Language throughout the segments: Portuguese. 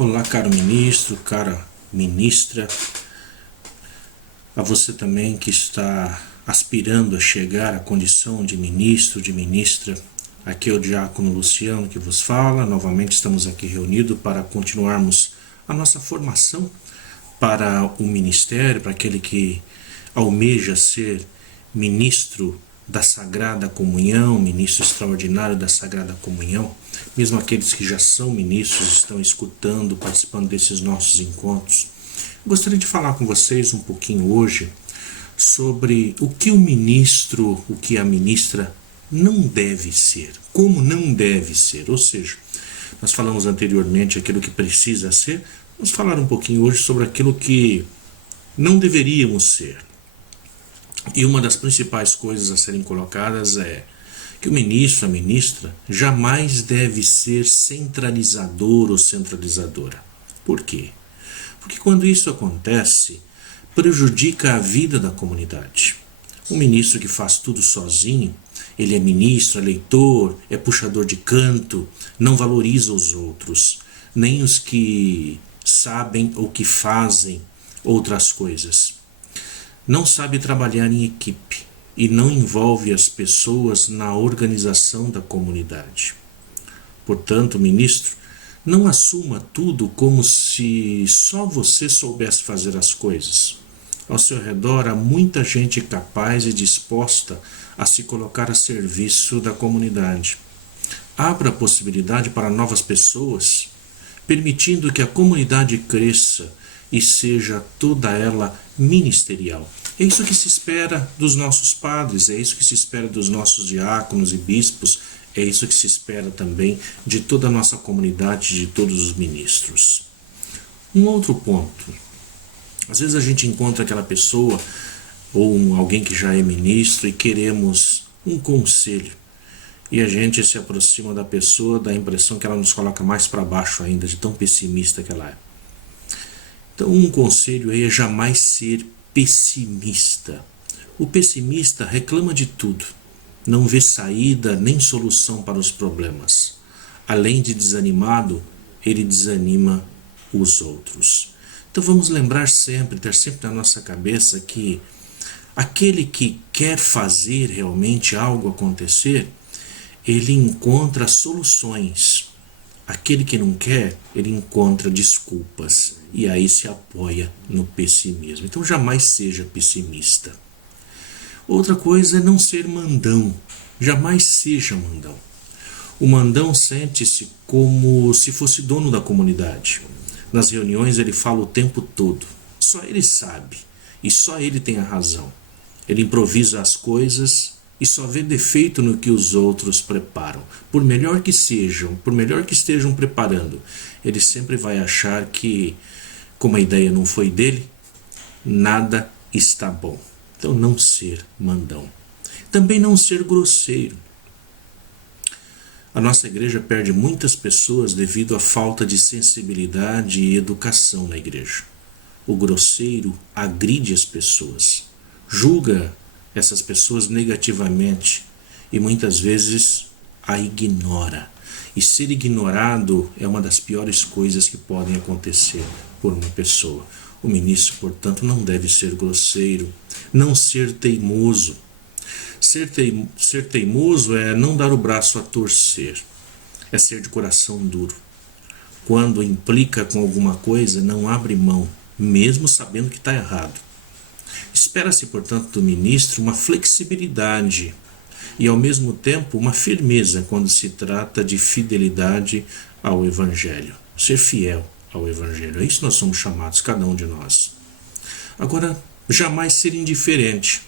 Olá, caro ministro, cara ministra, a você também que está aspirando a chegar à condição de ministro, de ministra. Aqui é o diácono Luciano que vos fala. Novamente estamos aqui reunidos para continuarmos a nossa formação para o ministério, para aquele que almeja ser ministro da Sagrada Comunhão, ministro extraordinário da Sagrada Comunhão. Mesmo aqueles que já são ministros estão escutando, participando desses nossos encontros. Gostaria de falar com vocês um pouquinho hoje sobre o que o ministro, o que a ministra não deve ser, como não deve ser. Ou seja, nós falamos anteriormente aquilo que precisa ser, vamos falar um pouquinho hoje sobre aquilo que não deveríamos ser. E uma das principais coisas a serem colocadas é que o ministro, a ministra, jamais deve ser centralizador ou centralizadora. Por quê? Porque quando isso acontece, prejudica a vida da comunidade. Um ministro que faz tudo sozinho, ele é ministro, é leitor, é puxador de canto, não valoriza os outros, nem os que sabem ou que fazem outras coisas. Não sabe trabalhar em equipe e não envolve as pessoas na organização da comunidade. Portanto, ministro, não assuma tudo como se só você soubesse fazer as coisas. Ao seu redor há muita gente capaz e disposta a se colocar a serviço da comunidade. Abra a possibilidade para novas pessoas, permitindo que a comunidade cresça e seja toda ela ministerial. É isso que se espera dos nossos padres, é isso que se espera dos nossos diáconos e bispos, é isso que se espera também de toda a nossa comunidade, de todos os ministros. Um outro ponto, às vezes a gente encontra aquela pessoa ou alguém que já é ministro e queremos um conselho. E a gente se aproxima da pessoa, dá a impressão que ela nos coloca mais para baixo ainda, de tão pessimista que ela é. Então, um conselho aí é jamais ser pessimista. O pessimista reclama de tudo, não vê saída nem solução para os problemas. Além de desanimado, ele desanima os outros. Então vamos lembrar sempre, ter sempre na nossa cabeça que aquele que quer fazer realmente algo acontecer, ele encontra soluções. Aquele que não quer, ele encontra desculpas e aí se apoia no pessimismo. Então jamais seja pessimista. Outra coisa é não ser mandão. Jamais seja mandão. O mandão sente-se como se fosse dono da comunidade. Nas reuniões ele fala o tempo todo. Só ele sabe e só ele tem a razão. Ele improvisa as coisas e só vê defeito no que os outros preparam. Por melhor que sejam, por melhor que estejam preparando, ele sempre vai achar que, como a ideia não foi dele, nada está bom. Então não ser mandão. Também não ser grosseiro. A nossa igreja perde muitas pessoas devido à falta de sensibilidade e educação na igreja. O grosseiro agride as pessoas, julga essas pessoas negativamente e muitas vezes a ignora. E ser ignorado é uma das piores coisas que podem acontecer por uma pessoa. O ministro, portanto, não deve ser grosseiro, não ser teimoso. Ser teimoso é não dar o braço a torcer, é ser de coração duro. Quando implica com alguma coisa, não abre mão, mesmo sabendo que está errado. Espera-se, portanto, do ministro uma flexibilidade e, ao mesmo tempo, uma firmeza quando se trata de fidelidade ao Evangelho. Ser fiel ao Evangelho. É isso que nós somos chamados, cada um de nós. Agora, jamais ser indiferente.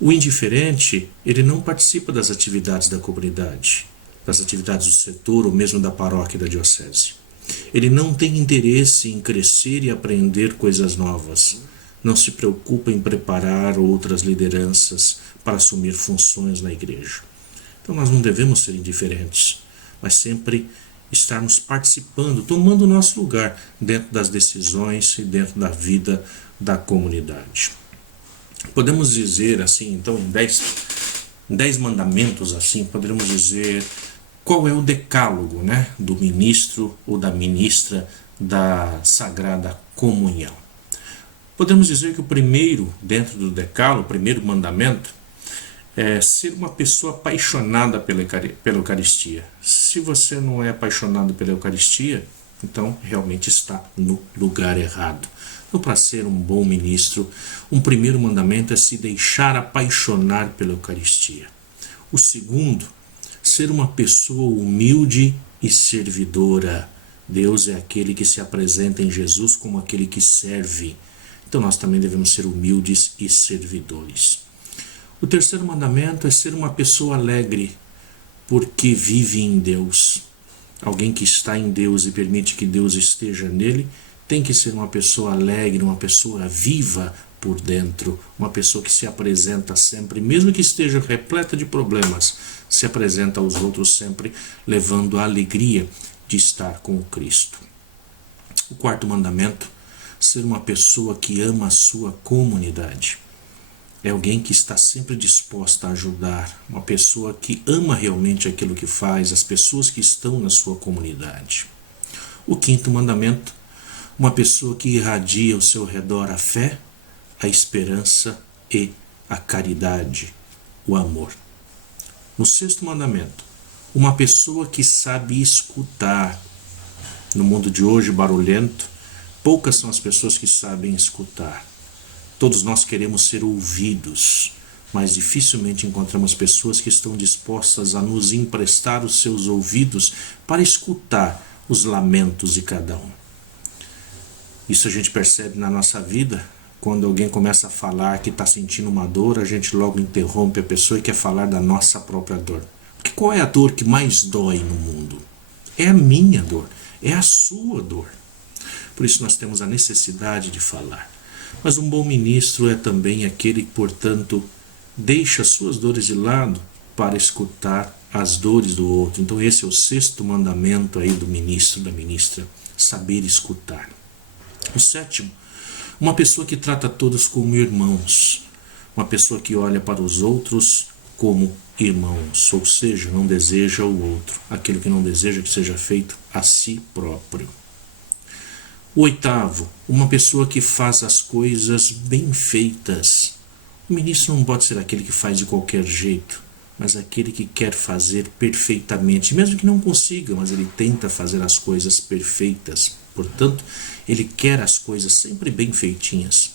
O indiferente, ele não participa das atividades da comunidade, das atividades do setor ou mesmo da paróquia e da diocese. Ele não tem interesse em crescer e aprender coisas novas. Não se preocupa em preparar outras lideranças para assumir funções na igreja. Então nós não devemos ser indiferentes, mas sempre estarmos participando, tomando o nosso lugar dentro das decisões e dentro da vida da comunidade. Podemos dizer assim, então, em 10 mandamentos assim, poderíamos dizer qual é o decálogo, né, do ministro ou da ministra da Sagrada Comunhão. Podemos dizer que o primeiro, dentro do decálogo, o primeiro mandamento, é ser uma pessoa apaixonada pela Eucaristia. Se você não é apaixonado pela Eucaristia, então realmente está no lugar errado. Então, para ser um bom ministro, um primeiro mandamento é se deixar apaixonar pela Eucaristia. O segundo, ser uma pessoa humilde e servidora. Deus é aquele que se apresenta em Jesus como aquele que serve. Então nós também devemos ser humildes e servidores. O terceiro mandamento é ser uma pessoa alegre, porque vive em Deus. Alguém que está em Deus e permite que Deus esteja nele, tem que ser uma pessoa alegre, uma pessoa viva por dentro, uma pessoa que se apresenta sempre, mesmo que esteja repleta de problemas, se apresenta aos outros sempre levando a alegria de estar com o Cristo. O quarto mandamento, ser uma pessoa que ama a sua comunidade. É alguém que está sempre disposta a ajudar, uma pessoa que ama realmente aquilo que faz, as pessoas que estão na sua comunidade. O quinto mandamento, uma pessoa que irradia ao seu redor a fé, a esperança e a caridade, o amor. No sexto mandamento, uma pessoa que sabe escutar. No mundo de hoje barulhento, poucas são as pessoas que sabem escutar. Todos nós queremos ser ouvidos, mas dificilmente encontramos pessoas que estão dispostas a nos emprestar os seus ouvidos para escutar os lamentos de cada um. Isso a gente percebe na nossa vida. Quando alguém começa a falar que está sentindo uma dor, a gente logo interrompe a pessoa e quer falar da nossa própria dor. Porque qual é a dor que mais dói no mundo? É a minha dor, é a sua dor. Por isso nós temos a necessidade de falar. Mas um bom ministro é também aquele que, portanto, deixa as suas dores de lado para escutar as dores do outro. Então esse é o sexto mandamento aí do ministro, da ministra, saber escutar. O sétimo, uma pessoa que trata todos como irmãos, uma pessoa que olha para os outros como irmãos, ou seja, não deseja o outro, aquilo que não deseja que seja feito a si próprio. O oitavo, uma pessoa que faz as coisas bem feitas. O ministro não pode ser aquele que faz de qualquer jeito, mas aquele que quer fazer perfeitamente, mesmo que não consiga, mas ele tenta fazer as coisas perfeitas. Portanto, ele quer as coisas sempre bem feitinhas.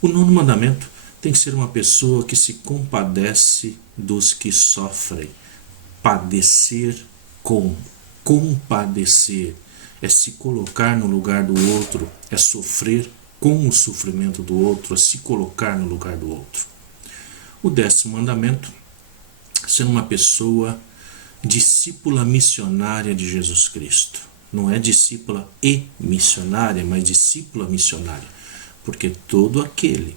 O nono mandamento tem que ser uma pessoa que se compadece dos que sofrem. Padecer com, compadecer, é se colocar no lugar do outro, é sofrer com o sofrimento do outro, é se colocar no lugar do outro. O 10º mandamento, ser uma pessoa discípula missionária de Jesus Cristo. Não é discípula e missionária, mas discípula missionária. Porque todo aquele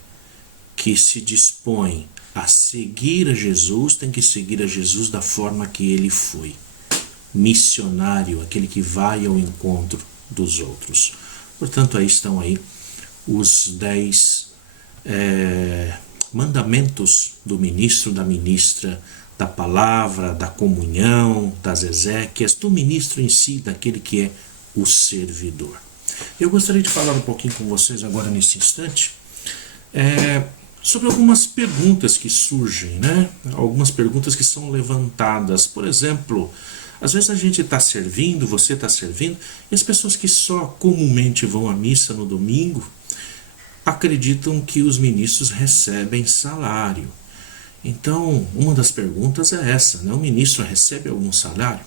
que se dispõe a seguir a Jesus tem que seguir a Jesus da forma que ele foi. Missionário, aquele que vai ao encontro dos outros. Portanto, aí estão aí os 10 mandamentos do ministro, da ministra, da palavra, da comunhão, das exéquias, do ministro em si, daquele que é o servidor. Eu gostaria de falar um pouquinho com vocês agora nesse instante sobre algumas perguntas que surgem, né? Algumas perguntas que são levantadas. Por exemplo, às vezes a gente está servindo, você está servindo, e as pessoas que só comumente vão à missa no domingo acreditam que os ministros recebem salário. Então, uma das perguntas é essa, né? O ministro recebe algum salário?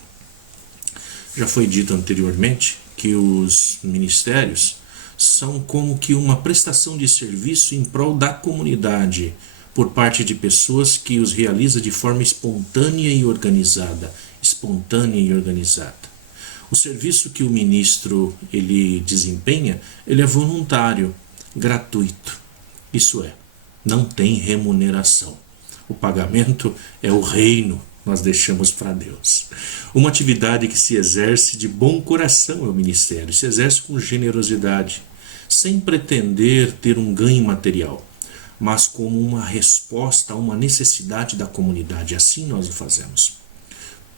Já foi dito anteriormente que os ministérios são como que uma prestação de serviço em prol da comunidade, por parte de pessoas que os realiza de forma espontânea e organizada. O serviço que o ministro ele desempenha, ele é voluntário, gratuito. Isso é, não tem remuneração. O pagamento é o reino, nós deixamos para Deus. Uma atividade que se exerce de bom coração é o ministério, se exerce com generosidade, sem pretender ter um ganho material, mas como uma resposta a uma necessidade da comunidade. Assim nós o fazemos.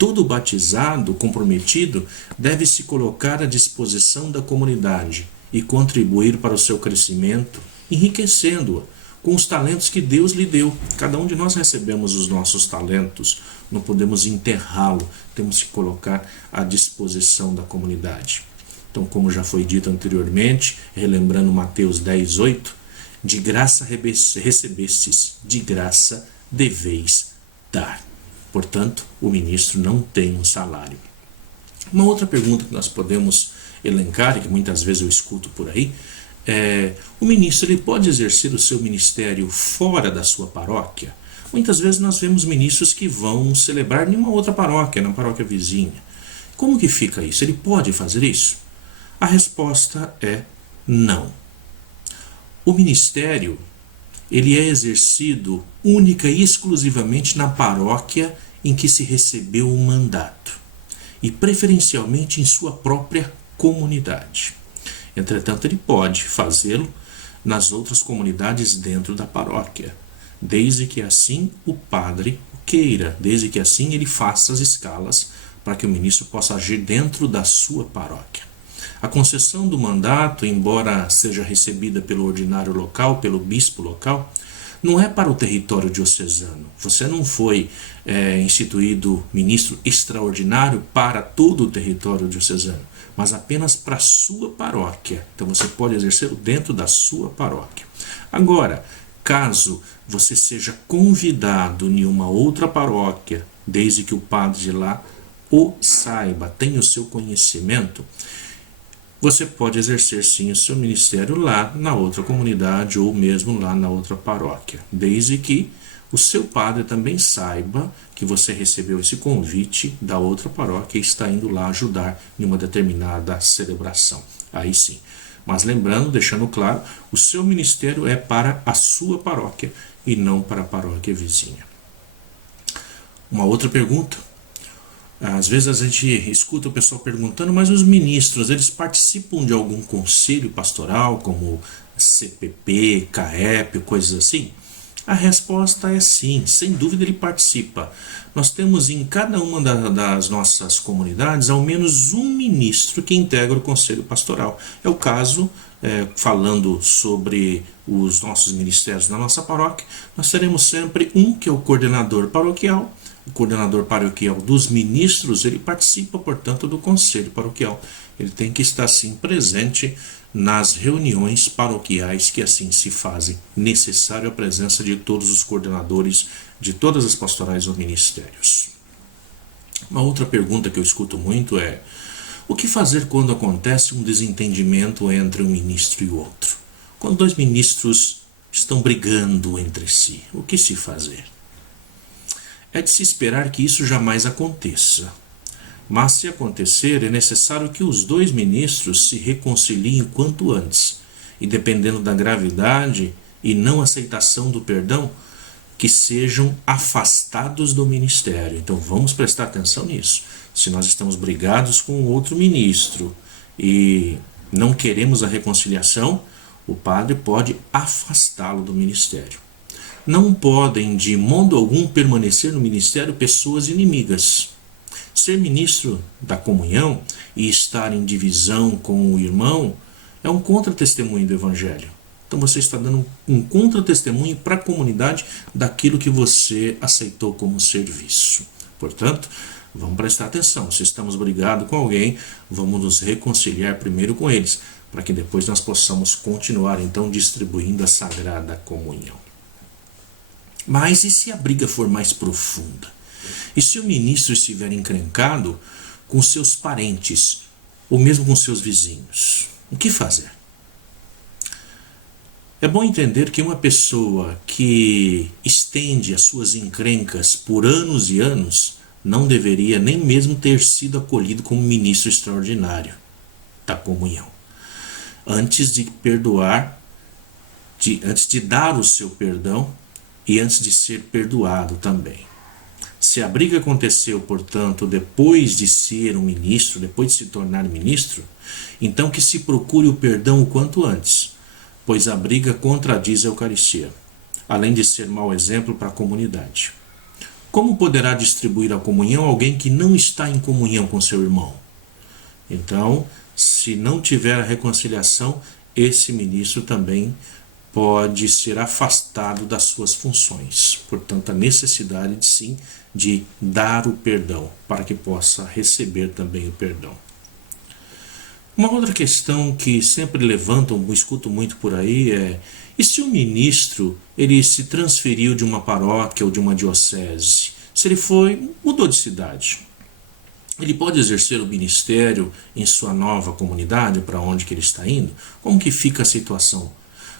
Todo batizado comprometido deve se colocar à disposição da comunidade e contribuir para o seu crescimento, enriquecendo-a com os talentos que Deus lhe deu. Cada um de nós recebemos os nossos talentos, não podemos enterrá-lo, temos que colocar à disposição da comunidade. Então, como já foi dito anteriormente, relembrando Mateus 10:8, de graça recebestes, de graça deveis dar. Portanto, o ministro não tem um salário. Uma outra pergunta que nós podemos elencar, e que muitas vezes eu escuto por aí, o ministro ele pode exercer o seu ministério fora da sua paróquia? Muitas vezes nós vemos ministros que vão celebrar em uma outra paróquia, na paróquia vizinha. Como que fica isso? Ele pode fazer isso? A resposta é não. O ministério ele é exercido única e exclusivamente na paróquia em que se recebeu o mandato, e preferencialmente em sua própria comunidade. Entretanto, ele pode fazê-lo nas outras comunidades dentro da paróquia, desde que assim o padre o queira, desde que assim ele faça as escalas para que o ministro possa agir dentro da sua paróquia. A concessão do mandato, embora seja recebida pelo ordinário local, pelo bispo local, não é para o território diocesano. Você não foi instituído ministro extraordinário para todo o território diocesano, mas apenas para a sua paróquia. Então você pode exercê-lo dentro da sua paróquia. Agora, caso você seja convidado em uma outra paróquia, desde que o padre de lá o saiba, tenha o seu conhecimento, você pode exercer sim o seu ministério lá na outra comunidade ou mesmo lá na outra paróquia, desde que o seu padre também saiba que você recebeu esse convite da outra paróquia e está indo lá ajudar em uma determinada celebração. Aí sim. Mas lembrando, deixando claro, o seu ministério é para a sua paróquia e não para a paróquia vizinha. Uma outra pergunta. Às vezes a gente escuta o pessoal perguntando, mas os ministros, eles participam de algum conselho pastoral, como CPP, CAEP, coisas assim? A resposta é sim, sem dúvida ele participa. Nós temos em cada uma das nossas comunidades ao menos um ministro que integra o conselho pastoral. É o caso, falando sobre os nossos ministérios na nossa paróquia, nós teremos sempre um que é o coordenador paroquial. O coordenador paroquial dos ministros, ele participa, portanto, do conselho paroquial. Ele tem que estar, sim, presente nas reuniões paroquiais que assim se fazem. Necessário a presença de todos os coordenadores de todas as pastorais ou ministérios. Uma outra pergunta que eu escuto muito é: o que fazer quando acontece um desentendimento entre um ministro e o outro? Quando dois ministros estão brigando entre si, o que se fazer? É de se esperar que isso jamais aconteça. Mas se acontecer, é necessário que os dois ministros se reconciliem quanto antes, e dependendo da gravidade e não aceitação do perdão, que sejam afastados do ministério. Então vamos prestar atenção nisso. Se nós estamos brigados com outro ministro e não queremos a reconciliação, o padre pode afastá-lo do ministério. Não podem de modo algum permanecer no ministério pessoas inimigas. Ser ministro da comunhão e estar em divisão com o irmão é um contra-testemunho do evangelho. Então você está dando um contra-testemunho para a comunidade daquilo que você aceitou como serviço. Portanto, vamos prestar atenção. Se estamos brigados com alguém, vamos nos reconciliar primeiro com eles, para que depois nós possamos continuar então distribuindo a sagrada comunhão. Mas e se a briga for mais profunda? E se o ministro estiver encrencado com seus parentes, ou mesmo com seus vizinhos? O que fazer? É bom entender que uma pessoa que estende as suas encrencas por anos e anos não deveria nem mesmo ter sido acolhido como ministro extraordinário da comunhão. Antes de perdoar, antes de dar o seu perdão, e antes de ser perdoado também. Se a briga aconteceu, portanto, depois de ser um ministro, depois de se tornar ministro, então que se procure o perdão o quanto antes, pois a briga contradiz a Eucaristia, além de ser mau exemplo para a comunidade. Como poderá distribuir a comunhão alguém que não está em comunhão com seu irmão? Então, se não tiver a reconciliação, esse ministro também pode ser afastado das suas funções. Portanto, a necessidade, sim, de dar o perdão, para que possa receber também o perdão. Uma outra questão que sempre levantam, escuto muito por aí é: e se o ministro ele se transferiu de uma paróquia ou de uma diocese? Se ele mudou de cidade, ele pode exercer o ministério em sua nova comunidade, para onde que ele está indo? Como que fica a situação?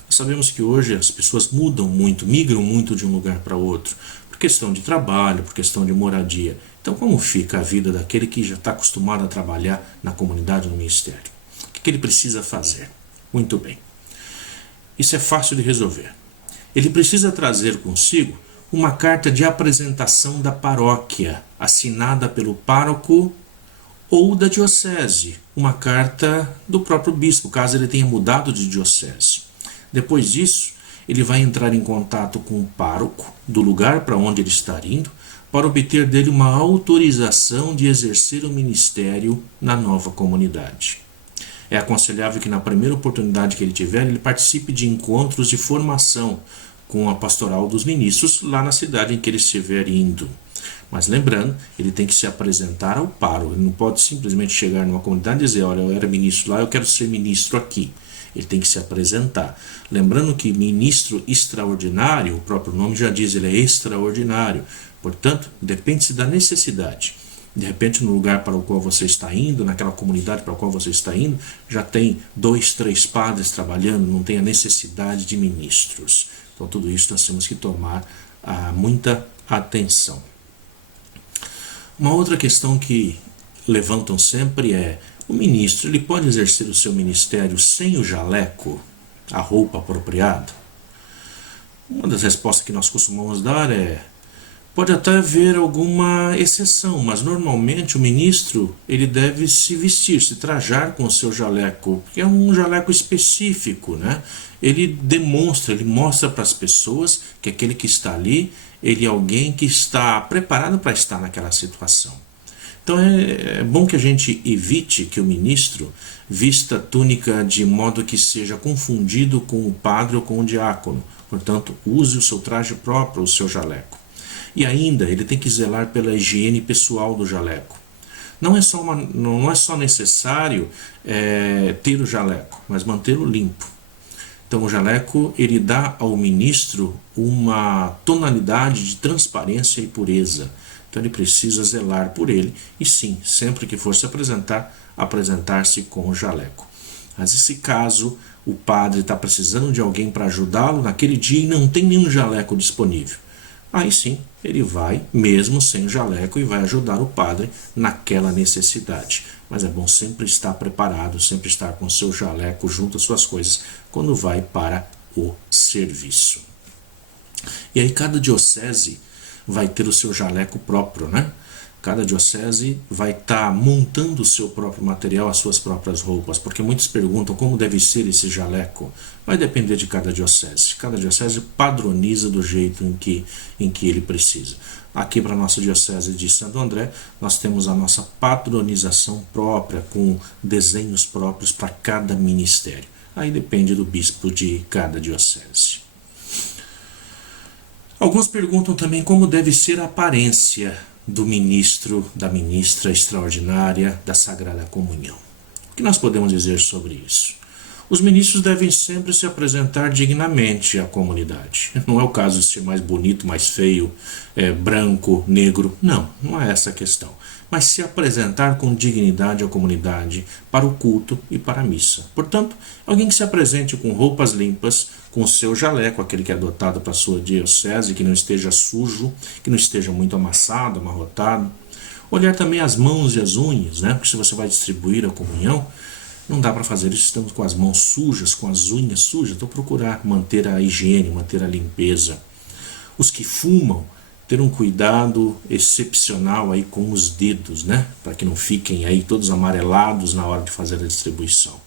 Nós sabemos que hoje as pessoas mudam muito, migram muito de um lugar para outro, por questão de trabalho, por questão de moradia. Então, como fica a vida daquele que já está acostumado a trabalhar na comunidade, no ministério? O que ele precisa fazer? Muito bem. Isso é fácil de resolver. Ele precisa trazer consigo uma carta de apresentação da paróquia, assinada pelo pároco ou da diocese, uma carta do próprio bispo, caso ele tenha mudado de diocese. Depois disso, ele vai entrar em contato com o pároco do lugar para onde ele está indo, para obter dele uma autorização de exercer o ministério na nova comunidade. É aconselhável que na primeira oportunidade que ele tiver, ele participe de encontros de formação com a pastoral dos ministros lá na cidade em que ele estiver indo. Mas lembrando, ele tem que se apresentar ao pároco. Ele não pode simplesmente chegar numa comunidade e dizer: olha, eu era ministro lá, eu quero ser ministro aqui. Ele tem que se apresentar. Lembrando que ministro extraordinário, o próprio nome já diz, ele é extraordinário. Portanto, depende-se da necessidade. De repente, no lugar para o qual você está indo, naquela comunidade para a qual você está indo, já tem 2, 3 padres trabalhando, não tem a necessidade de ministros. Então, tudo isso nós temos que tomar muita atenção. Uma outra questão que levantam sempre é: o ministro ele pode exercer o seu ministério sem o jaleco, a roupa apropriada? Uma das respostas que nós costumamos dar é: pode até haver alguma exceção, mas normalmente o ministro ele deve se vestir, se trajar com o seu jaleco, porque é um jaleco específico, né? Ele demonstra, ele mostra para as pessoas que aquele que está ali, ele é alguém que está preparado para estar naquela situação. Então é bom que a gente evite que o ministro vista túnica de modo que seja confundido com o padre ou com o diácono. Portanto, use o seu traje próprio, o seu jaleco. E ainda, ele tem que zelar pela higiene pessoal do jaleco. Não é só necessário ter o jaleco, mas mantê-lo limpo. Então o jaleco ele dá ao ministro uma tonalidade de transparência e pureza. Então ele precisa zelar por ele e sim, sempre que for se apresentar-se com o jaleco. Mas esse caso, o padre está precisando de alguém para ajudá-lo naquele dia e não tem nenhum jaleco disponível. Aí sim, ele vai, mesmo sem jaleco, e vai ajudar o padre naquela necessidade. Mas é bom sempre estar preparado, sempre estar com seu jaleco junto às suas coisas, quando vai para o serviço. E aí cada diocese vai ter o seu jaleco próprio, né? Cada diocese vai estar montando o seu próprio material, as suas próprias roupas, porque muitos perguntam como deve ser esse jaleco. Vai depender de cada diocese. Cada diocese padroniza do jeito em que ele precisa. Aqui para a nossa diocese de Santo André, nós temos a nossa padronização própria, com desenhos próprios para cada ministério. Aí depende do bispo de cada diocese. Alguns perguntam também como deve ser a aparência do ministro, da ministra extraordinária da Sagrada Comunhão. O que nós podemos dizer sobre isso? Os ministros devem sempre se apresentar dignamente à comunidade. Não é o caso de ser mais bonito, mais feio, branco, negro. Não é essa a questão. Mas se apresentar com dignidade à comunidade, para o culto e para a missa. Portanto, alguém que se apresente com roupas limpas, com o seu jaleco, aquele que é adotado para a sua diocese, que não esteja sujo, que não esteja muito amassado, amarrotado. Olhar também as mãos e as unhas, né? Porque se você vai distribuir a comunhão, não dá para fazer isso estando com as mãos sujas, com as unhas sujas. Então procurar manter a higiene, manter a limpeza. Os que fumam, ter um cuidado excepcional aí com os dedos, né? Para que não fiquem aí todos amarelados na hora de fazer a distribuição.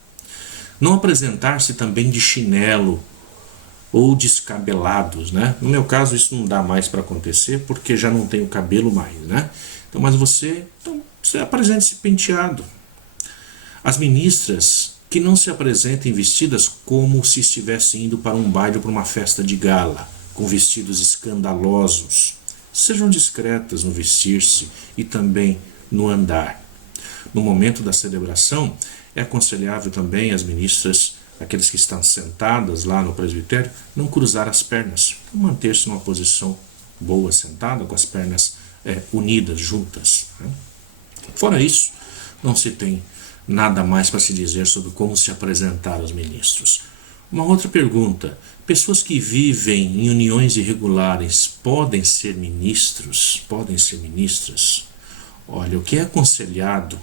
Não apresentar-se também de chinelo ou descabelados, né? No meu caso isso não dá mais para acontecer porque já não tenho cabelo mais, né? Então, mas você apresente-se penteado. As ministras que não se apresentem vestidas como se estivessem indo para um baile ou para uma festa de gala, com vestidos escandalosos. Sejam discretas no vestir-se e também no andar. No momento da celebração, é aconselhável também as ministras, aqueles que estão sentadas lá no presbitério, não cruzar as pernas, manter-se numa posição boa sentada, com as pernas unidas, juntas. Né? Fora isso, não se tem nada mais para se dizer sobre como se apresentar aos ministros. Uma outra pergunta: pessoas que vivem em uniões irregulares podem ser ministros? Podem ser ministras? Olha, o que é aconselhado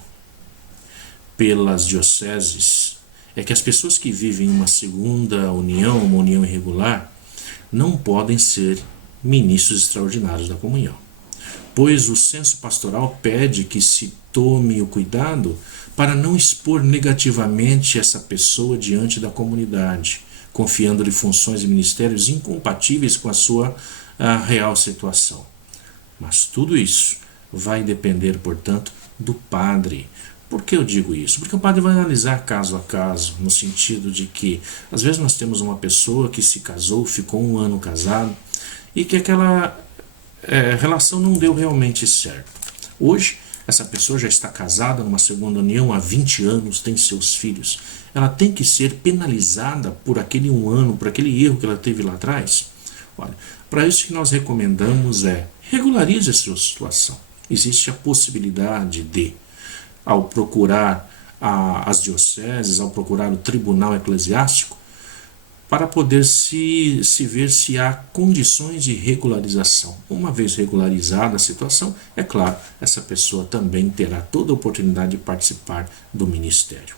pelas dioceses é que as pessoas que vivem em uma segunda união, uma união irregular, não podem ser ministros extraordinários da comunhão, pois o senso pastoral pede que se tome o cuidado para não expor negativamente essa pessoa diante da comunidade, confiando-lhe funções e ministérios incompatíveis com a sua real situação. Mas tudo isso vai depender, portanto, do padre. Por que eu digo isso? Porque o padre vai analisar caso a caso, no sentido de que, às vezes nós temos uma pessoa que se casou, ficou um ano casado, e que aquela relação não deu realmente certo. Hoje, essa pessoa já está casada numa segunda união há 20 anos, tem seus filhos. Ela tem que ser penalizada por aquele um ano, por aquele erro que ela teve lá atrás? Olha, para isso que nós recomendamos regularize a sua situação. Existe a possibilidade de, ao procurar as dioceses, ao procurar o tribunal eclesiástico, para poder se ver se há condições de regularização. Uma vez regularizada a situação, é claro, essa pessoa também terá toda a oportunidade de participar do ministério.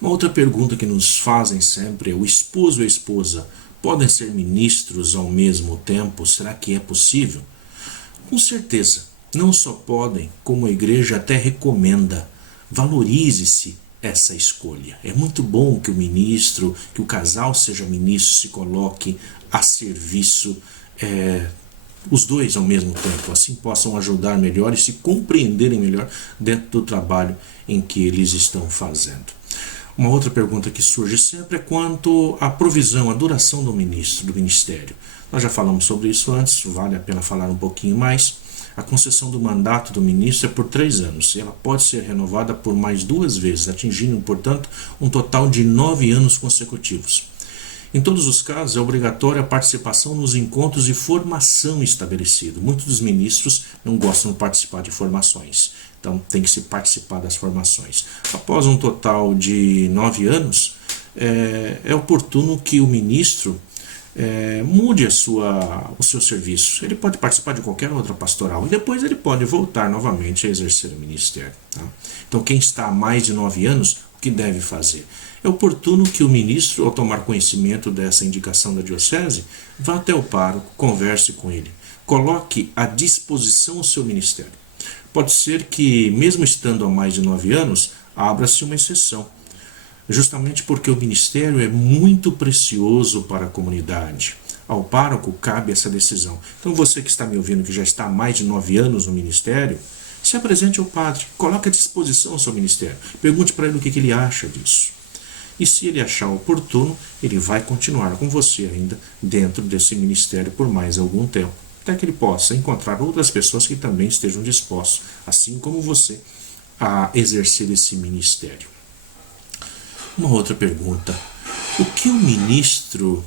Uma outra pergunta que nos fazem sempre é: o esposo e a esposa podem ser ministros ao mesmo tempo? Será que é possível? Com certeza, não só podem, como a igreja até recomenda. Valorize-se essa escolha. É muito bom que o ministro, que o casal seja ministro, se coloque a serviço, os dois ao mesmo tempo, assim possam ajudar melhor e se compreenderem melhor dentro do trabalho em que eles estão fazendo. Uma outra pergunta que surge sempre é quanto à provisão, à duração do ministério. Nós já falamos sobre isso antes, vale a pena falar um pouquinho mais. A concessão do mandato do ministro é por 3 anos e ela pode ser renovada por mais 2 vezes, atingindo, portanto, um total de 9 anos consecutivos. Em todos os casos, é obrigatória a participação nos encontros de formação estabelecidos. Muitos dos ministros não gostam de participar de formações, então tem que se participar das formações. Após um total de 9 anos, é oportuno que o ministro mude o seu serviço. Ele pode participar de qualquer outra pastoral e depois ele pode voltar novamente a exercer o ministério. Tá? Então, quem está há mais de 9 anos, o que deve fazer? É oportuno que o ministro, ao tomar conhecimento dessa indicação da diocese, vá até o pároco, converse com ele, coloque à disposição o seu ministério. Pode ser que, mesmo estando há mais de 9 anos, abra-se uma exceção, justamente porque o ministério é muito precioso para a comunidade. Ao pároco cabe essa decisão. Então você que está me ouvindo, que já está há mais de 9 anos no ministério, se apresente ao padre, coloque à disposição o seu ministério, pergunte para ele o que ele acha disso. E se ele achar oportuno, ele vai continuar com você ainda dentro desse ministério por mais algum tempo, até que ele possa encontrar outras pessoas que também estejam dispostas, assim como você, a exercer esse ministério. Uma outra pergunta: o que o ministro,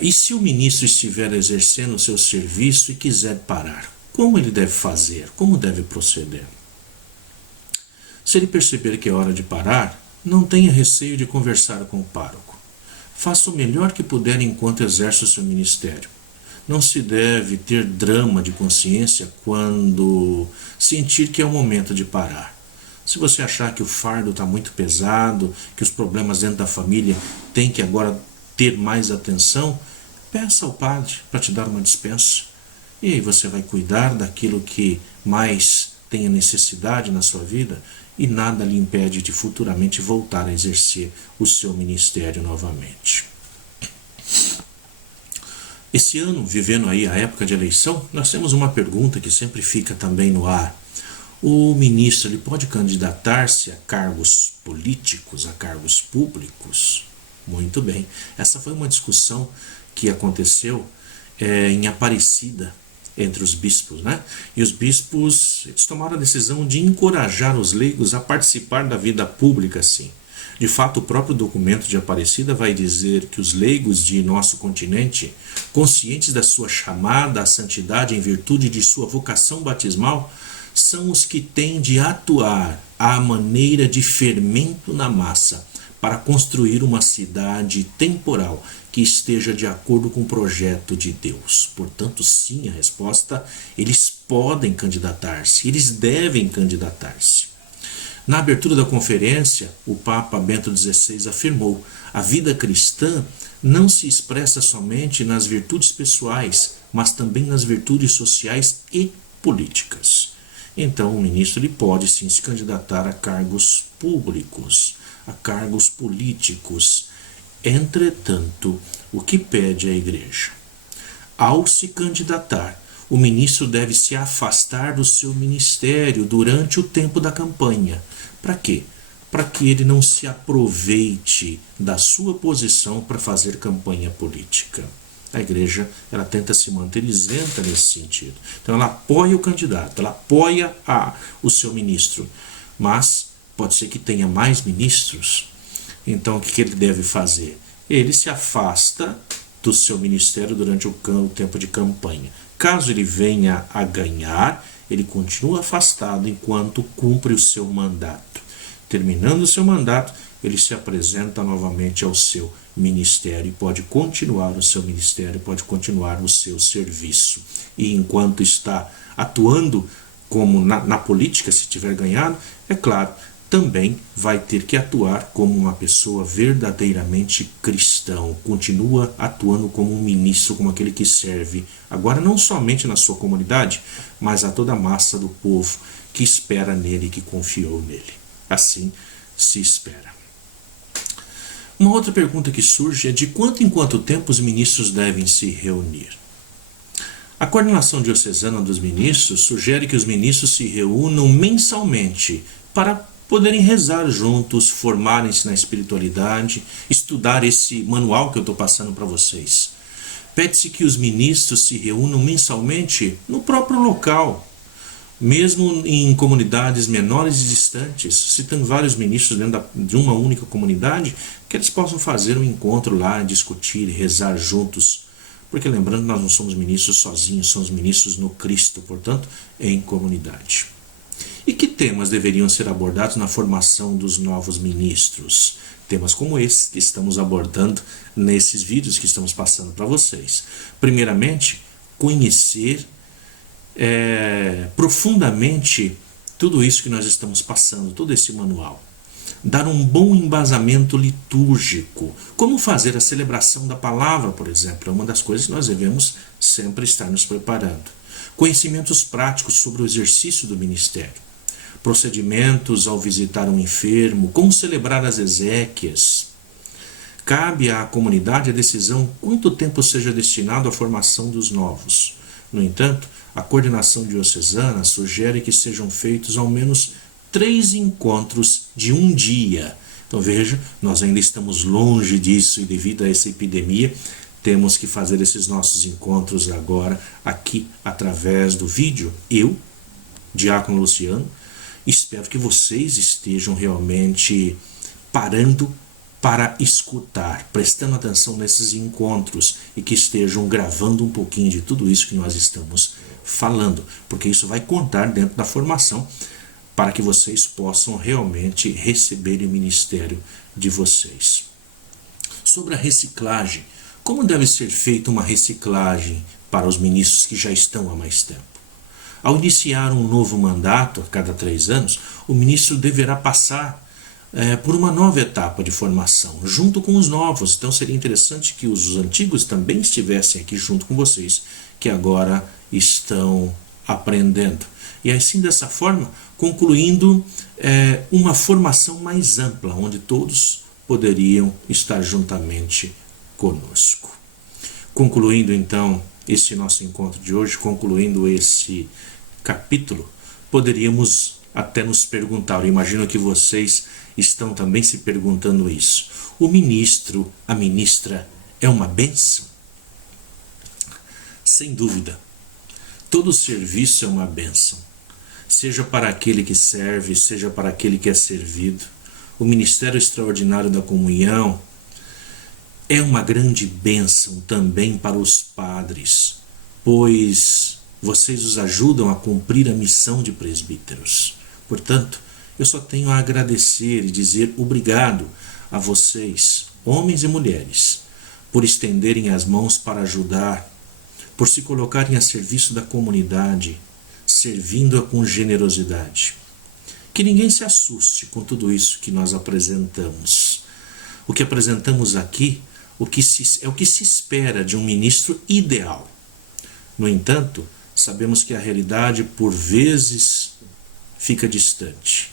e se o ministro estiver exercendo o seu serviço e quiser parar, como ele deve fazer? Como deve proceder? Se ele perceber que é hora de parar, não tenha receio de conversar com o pároco. Faça o melhor que puder enquanto exerce o seu ministério. Não se deve ter drama de consciência quando sentir que é o momento de parar. Se você achar que o fardo está muito pesado, que os problemas dentro da família têm que agora ter mais atenção, peça ao padre para te dar uma dispensa. E aí você vai cuidar daquilo que mais tenha necessidade na sua vida e nada lhe impede de futuramente voltar a exercer o seu ministério novamente. Esse ano, vivendo aí a época de eleição, nós temos uma pergunta que sempre fica também no ar. O ministro ele pode candidatar-se a cargos políticos, a cargos públicos? Muito bem. Essa foi uma discussão que aconteceu em Aparecida entre os bispos, né? E os bispos eles tomaram a decisão de encorajar os leigos a participar da vida pública, sim. De fato, o próprio documento de Aparecida vai dizer que os leigos de nosso continente, conscientes da sua chamada à santidade em virtude de sua vocação batismal, são os que têm de atuar à maneira de fermento na massa para construir uma cidade temporal que esteja de acordo com o projeto de Deus. Portanto, sim, a resposta, eles podem candidatar-se, eles devem candidatar-se. Na abertura da conferência, o Papa Bento XVI afirmou: a vida cristã não se expressa somente nas virtudes pessoais, mas também nas virtudes sociais e políticas. Então, o ministro ele pode sim se candidatar a cargos públicos, a cargos políticos. Entretanto, o que pede a Igreja? Ao se candidatar, o ministro deve se afastar do seu ministério durante o tempo da campanha. Para quê? Para que ele não se aproveite da sua posição para fazer campanha política. A Igreja ela tenta se manter isenta nesse sentido. Então ela apoia o candidato, ela apoia o seu ministro, mas pode ser que tenha mais ministros. Então o que ele deve fazer? Ele se afasta do seu ministério durante o tempo de campanha. Caso ele venha a ganhar, ele continua afastado enquanto cumpre o seu mandato. Terminando o seu mandato, ele se apresenta novamente ao seu ministério e pode continuar o seu ministério, pode continuar o seu serviço. E enquanto está atuando como na política, se tiver ganhado, é claro, também vai ter que atuar como uma pessoa verdadeiramente cristão, continua atuando como um ministro, como aquele que serve, agora não somente na sua comunidade, mas a toda a massa do povo que espera nele, que confiou nele. Assim se espera. Uma outra pergunta que surge é de quanto em quanto tempo os ministros devem se reunir. A coordenação diocesana dos ministros sugere que os ministros se reúnam mensalmente para poderem rezar juntos, formarem-se na espiritualidade, estudar esse manual que eu estou passando para vocês. Pede-se que os ministros se reúnam mensalmente no próprio local, mesmo em comunidades menores e distantes. Se tem vários ministros dentro de uma única comunidade, que eles possam fazer um encontro lá, discutir, rezar juntos. Porque lembrando, nós não somos ministros sozinhos, somos ministros no Cristo, portanto, em comunidade. E que temas deveriam ser abordados na formação dos novos ministros? Temas como esse que estamos abordando nesses vídeos que estamos passando para vocês. Primeiramente, conhecer profundamente tudo isso que nós estamos passando, todo esse manual. Dar um bom embasamento litúrgico. Como fazer a celebração da palavra, por exemplo, é uma das coisas que nós devemos sempre estar nos preparando. Conhecimentos práticos sobre o exercício do ministério. Procedimentos ao visitar um enfermo, como celebrar as exéquias. Cabe à comunidade a decisão quanto tempo seja destinado à formação dos novos. No entanto, a coordenação diocesana sugere que sejam feitos ao menos 3 encontros de um dia. Então veja, nós ainda estamos longe disso e devido a essa epidemia, temos que fazer esses nossos encontros agora aqui através do vídeo. Eu, Diácono Luciano, espero que vocês estejam realmente parando para escutar, prestando atenção nesses encontros e que estejam gravando um pouquinho de tudo isso que nós estamos falando, porque isso vai contar dentro da formação para que vocês possam realmente receber o ministério de vocês. Sobre a reciclagem, como deve ser feita uma reciclagem para os ministros que já estão há mais tempo? Ao iniciar um novo mandato a cada 3 anos, o ministro deverá passar por uma nova etapa de formação, junto com os novos. Então seria interessante que os antigos também estivessem aqui junto com vocês, que agora estão aprendendo. E assim, dessa forma, concluindo uma formação mais ampla, onde todos poderiam estar juntamente conosco. Concluindo então este nosso encontro de hoje, concluindo esse capítulo, poderíamos até nos perguntar, eu imagino que vocês estão também se perguntando isso: o ministro, a ministra, é uma bênção? Sem dúvida, todo serviço é uma bênção, seja para aquele que serve, seja para aquele que é servido. O ministério extraordinário da comunhão é uma grande bênção também para os padres, pois vocês os ajudam a cumprir a missão de presbíteros. Portanto, eu só tenho a agradecer e dizer obrigado a vocês, homens e mulheres, por estenderem as mãos para ajudar, por se colocarem a serviço da comunidade, servindo-a com generosidade. Que ninguém se assuste com tudo isso que nós apresentamos. O que apresentamos aqui é o que se espera de um ministro ideal. No entanto, sabemos que a realidade, por vezes, fica distante.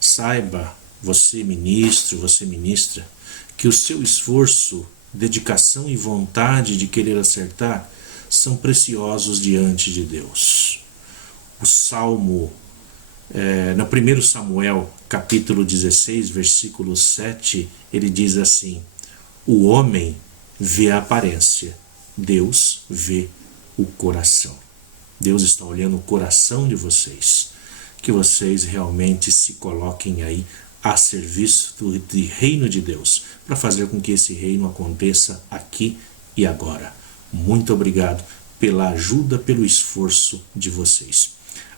Saiba, você ministro, você ministra, que o seu esforço, dedicação e vontade de querer acertar são preciosos diante de Deus. O Salmo, no 1 Samuel, capítulo 16, versículo 7, ele diz assim: o homem vê a aparência, Deus vê o coração. Deus está olhando o coração de vocês. Que vocês realmente se coloquem aí a serviço do reino de Deus, para fazer com que esse reino aconteça aqui e agora. Muito obrigado pela ajuda, pelo esforço de vocês.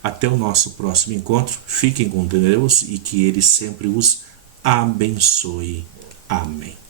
Até o nosso próximo encontro. Fiquem com Deus e que Ele sempre os abençoe. Amém.